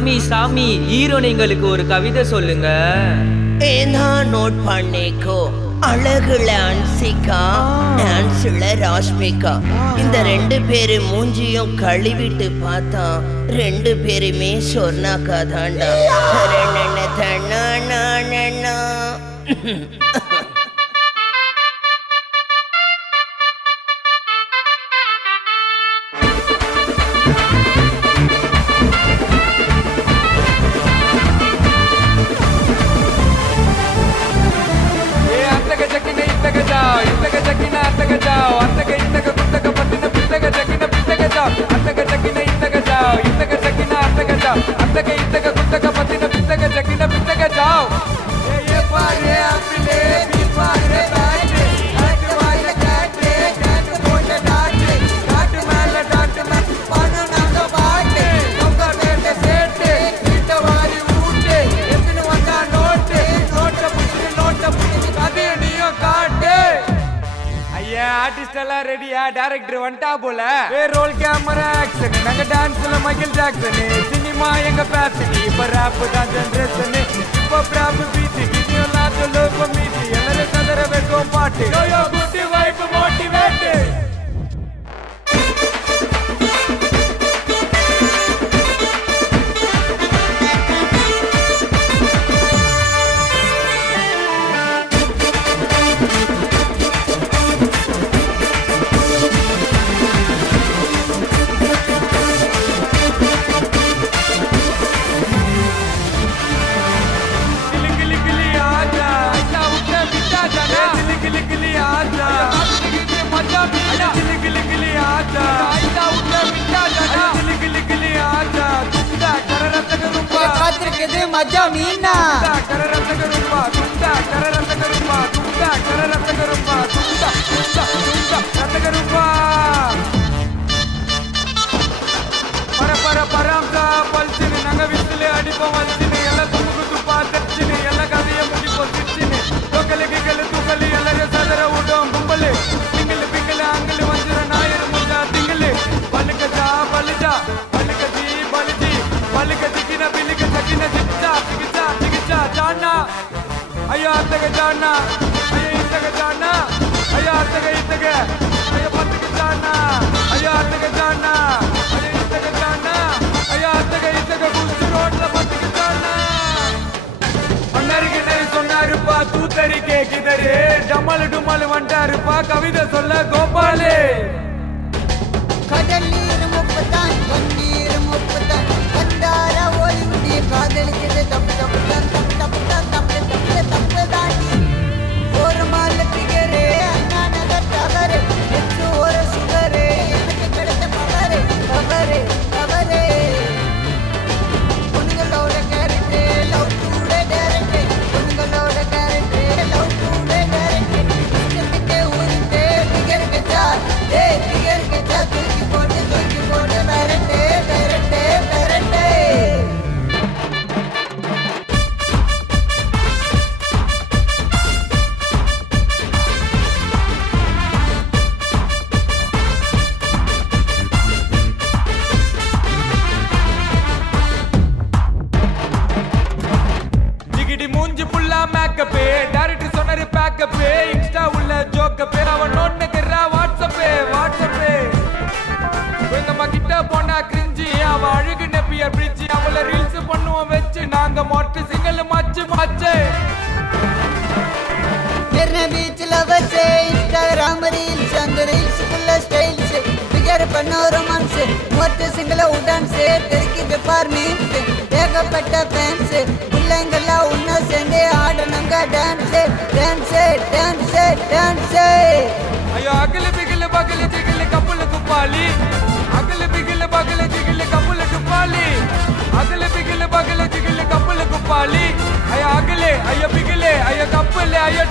சாமி சாமி ஹீரோனிங்களுக்கு ஒரு கவிதை சொல்லுங்க. ஏன்னா நோட் பண்ணிக்கோ, அழகுல அன்சிகா, டான்ஸ்ல ராஷ்மிகா. இந்த 2 பேரு மூஞ்சியும் கழுவிட்டு பார்த்தா 2 பேருமே சொர்ணாக்கா தாண்டா. ஆர்டிஸ்ட் எல்லாம் ரெடியா, டைரக்டர் வந்துட்டா போல. ரோல் கேமரா ஆக்ஷன், நாங்க டான்ஸ்ல மைக்கேல் ஜாக்சன். சினிமா எங்க பேஷன், இப்ப ராப் தான் ஜெனரேஷன். இப்ப ராப் பீட் இனியெல்லாம் சொல்லுங்க மீதி எல்லாரும் கதற வைக்கும் பாட்டு. யோயோ குட்டி வைப் மோட்டிவேட். மஜா மீனா பராம்சா பல்சினு நாங்க விசில அடிப்போம் வல்சினு எல்லாம் துமுக்கு துப்பா தச்சினு எல்லாம் கதைய முடிப்போம் சிச்சினு தொக்கலு கிக்கலு துக்கலு எல்லாரும் சதற விடும் கும்பலு திங்கலு பிங்கலு அங்கலு வஞ்சிர நாயர் முஞ்சா திங்கலு பல்லுக்கஜா பல்லுஜா பல்லுக்கஜி பல்லுஜி பல்லுக்கஜி கின பில்லுக்கு சக்கின சிச்சா சிகிச்சா சிகிச்சா ஜானா ஐயா அத்தக ஜானா ஐயா இத்தக ஜானா ஐயா அத்தக இத்தக ஐயா பத்துக்கு ஜானா ஐயா அத்தக ஜானா ஐயா இத்தக ஜானா ஐயா அத்தக இத்தக குஸ்து ரோட்ல பத்துக்கு ஜானா அண்ணருக்கு நரி சொன்னாருப்பா தூத்தரி கேக்குதரு டமாலு டுமாலு வந்துட்டாருப்பா கவிதை சொல்ல கோபாலு கடல் நீர் முப்பத்தான் கண்ணீர் முப்பத்தான் கண்டார ஒளிந்து காதலிக்கிறது தப்பு தப்பு தான் தப்பு தப்பு தான் தப்பு தப்பு தப்பு தாண்டி ஒரு மாலை பிகரே அண்ணா நகர் தகரே எட்டு ஒரு சுகரே எனக்கு கிடைத்த பகரே பகரே பகரே பொண்ணுங்களோட கேரக்டே லவ் டுடே டைரக்டே பொண்ணுங்களோட கேரக்டே லவ் டுடே டைரக்டே கிட்டே ஊரிட்டே பிகர் கச்சா பிகர் கச்சா தூக்கி போட்டு டைரக்டே டைரக்டே டைரக்டே ஜிகிடி மூஞ்சி புல்லா மேக்கப் டைரக்டர் சொன்னாரு பேக்கப் இன்ஸ்டா உள்ள ஜோக்கப் அவன் நோட்னுக்குறா வாட்ஸ்அப் வாட்ஸ்அப் எங்கம்மா கிட்ட போனா கிரிஞ்சி அவ அழுகு நெப்பியர் பிரிட்ஜி அவளை ரீல்ஸ் பண்ணுவோம் வச்சு நாங்க மொட்டை சிங்கிள் மச்சு மச்சு मेरे बीच लवर्स इंस्टाग्राम रील्स அந்த ரீல்ஸ்க்குள்ள ஸ்டைல்ஸ் பிகர் பண்ண ரொமான்ஸ் மொத்த சிங்கிள் உடான்ஸ் தெருக்கி பெப்பார் மீன்ஸ் ஏகப்பட்ட ஃபேன்ஸ் பிள்ளைங்கெல்லாம் ஒன்னா சேர்ந்து ஆடணுங்க டான்ஸ் டான்ஸ் டான்ஸ் டான்ஸ் ஐயோ அகல பிகில பகல ஜிகில கப்புல குப்பாலி அகல பிகில பகல ஜிகில கப்புல குப்பாலி அகல பிகில பகல ஜிகில கப்புல குப்பாலி ஐயோ அகலே ஐயோ பிகிலே ஐயோ கப்புல ஐயோ